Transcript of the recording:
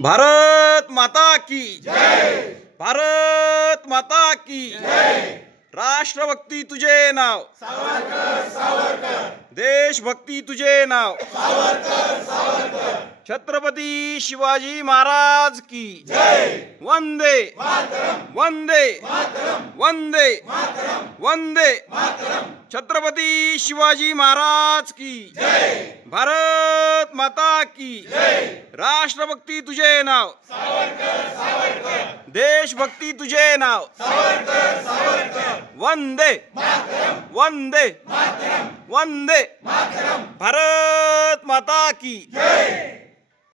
भारत माता की जय। भारत माता की जय। राष्ट्रभक्ती तुझे नाव सावरकर सावरकर, देशभक्ती तुझे नाव सावरकर सावरकर, छत्रपती शिवाजी महाराज की जय। वंदे मातरम वंदे मातरम वंदे मातरम वंदे मातरम, छत्रपती शिवाजी महाराज की जय। भारत माता की जय। राष्ट्रभक्ती तुझे नाव सावरकर सावरकर, देशभक्ती तुझे नाव सावरकर सावरकर, वंदे मातरम वंदे मातरम वंदे मातरम, भारत माता की जय।